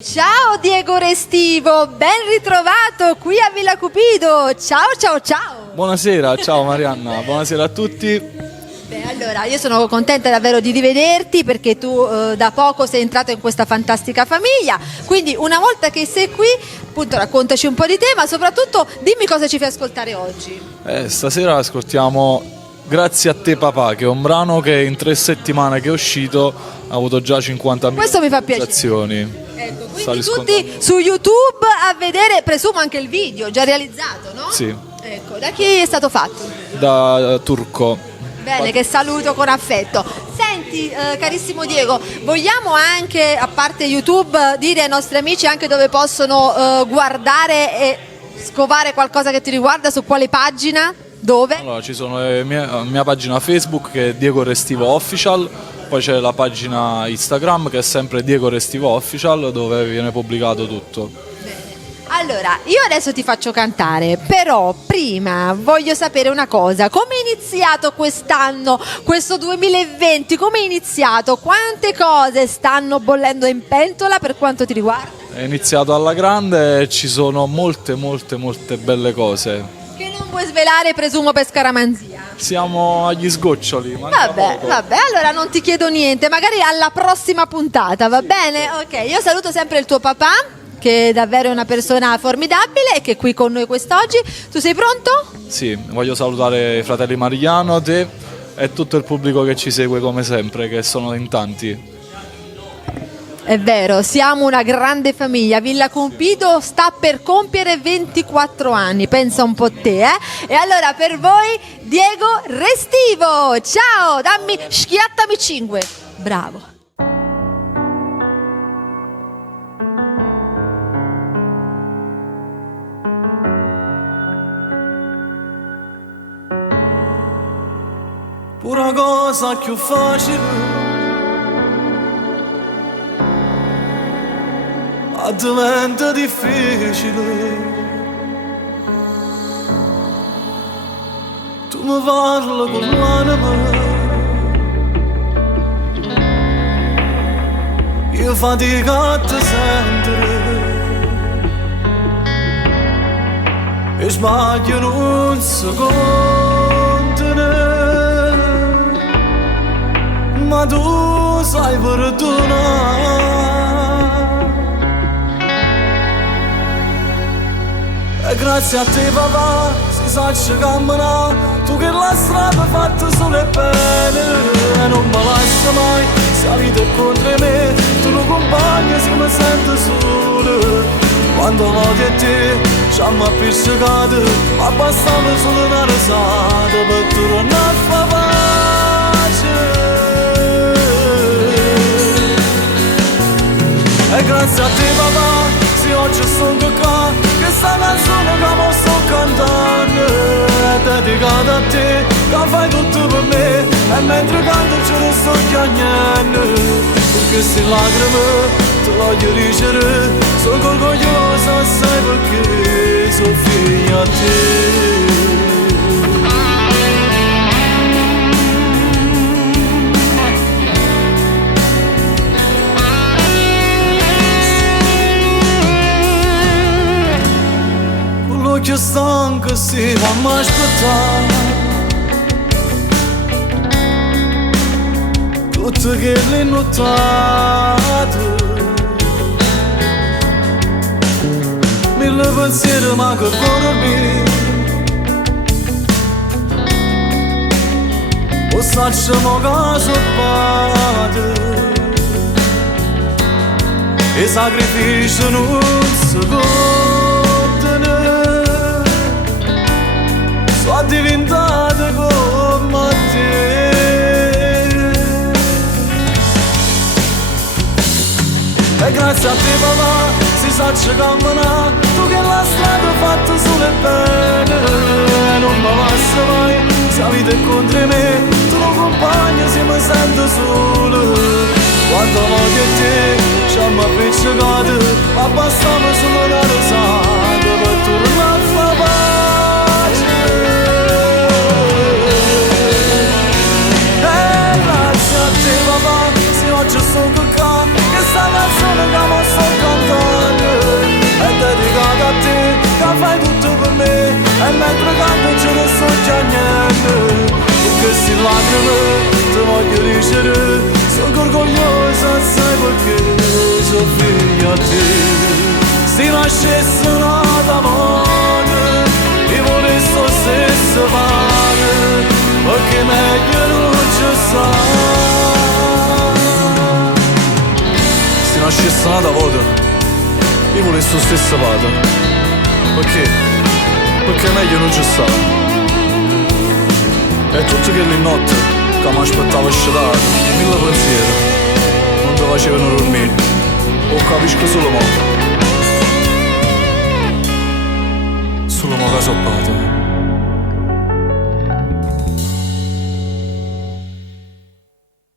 Ciao Diego Restivo, ben ritrovato qui a Villa Cupido. Ciao ciao ciao. Buonasera, ciao Marianna, buonasera a tutti. Beh, allora, io sono contenta davvero di rivederti perché tu da poco sei entrato in questa fantastica famiglia. Quindi una volta che sei qui, appunto, raccontaci un po' di te, ma soprattutto dimmi cosa ci fai ascoltare oggi. Stasera ascoltiamo Grazie a te papà, che è un brano che in 3 settimane che è uscito ha avuto già 50.000 Questo mi fa piacere. visualizzazioni. Ecco, quindi tutti su YouTube a vedere, presumo anche il video già realizzato, no? Sì. Ecco, da chi è stato fatto? Da Turco. Bene, che saluto con affetto. Senti, carissimo Diego, vogliamo anche, a parte YouTube, dire ai nostri amici anche dove possono guardare e scovare qualcosa che ti riguarda, su quale pagina? Dove? Allora, ci sono la mia pagina Facebook che è Diego Restivo Official, poi c'è la pagina Instagram che è sempre Diego Restivo Official, dove viene pubblicato tutto. Allora, io adesso ti faccio cantare, però prima voglio sapere una cosa: come è iniziato quest'anno, questo 2020, come è iniziato? Quante cose stanno bollendo in pentola per quanto ti riguarda? È iniziato alla grande e ci sono molte belle cose. Che non puoi svelare, presumo, per scaramanzia. Siamo agli sgoccioli. manca poco. Vabbè, allora non ti chiedo niente, magari alla prossima puntata, va bene? Ok, io saluto sempre il tuo papà, che è davvero una persona formidabile e che è qui con noi quest'oggi. Tu sei pronto? Sì, voglio salutare i fratelli Mariano, te e tutto il pubblico che ci segue come sempre, che sono in tanti. È vero, siamo una grande famiglia. Villa Cupido sta per compiere 24 anni, pensa un po' te, eh? E allora per voi Diego Restivo, ciao, schiattami 5, bravo. Pura cosa più facile diventa difficile. Tu mi parli con l'anima, io fatica a te sentire, e sbaglio in un secondo, ma tu sai perdonare. E grazie a te papà si sa camminare, tu che la strada fatta solo e bene, e non mi lascia mai, se la vita è contro me, tu non compagni se mi sento solo. Quando voglio a te ci hanno appiccicato, ma bastava solo una risata per tornare a far pace. E grazie a te papà, se oggi sono qua, questa canzone che mi sto cantando è dedicata a te, che fai tutto per me, e mentre canto ce ne sto piangendo, perché se lacrime te voglio dicere, sono orgogliosa sai perché sono figlia a te. Che stanco si va a aspettare tutte quelle nottate, mille pensieri ma che vorrei, o facciamo caso fate, e sacrificio non secondo sono diventata come te. E grazie a te papà si sa camminare, tu che la strada fatta solo e bene, e non mi lascia mai, se la vita è contro me, tu non compagni se mi sento solo. Quando voglio a te ci hanno appiccicato, ma bastava solo una risata per tornare a far pace. Oggi sono qua, che sta canzone che mi sto cantando già niente, perché si lacrime ti voglio ricevere, sono orgogliosa sai perché sono figlio a te. Se nascesse un'altra volta e volesse stesso fare, perché meglio non ci sta. Se nascesse un'altra volta e volesse lo stesso fare, perché meglio non ci sta. E tutte quelle notti che mi aspettavo scedato, mille pensieri non ti facevano dormire, o capisco solo mo che so pato.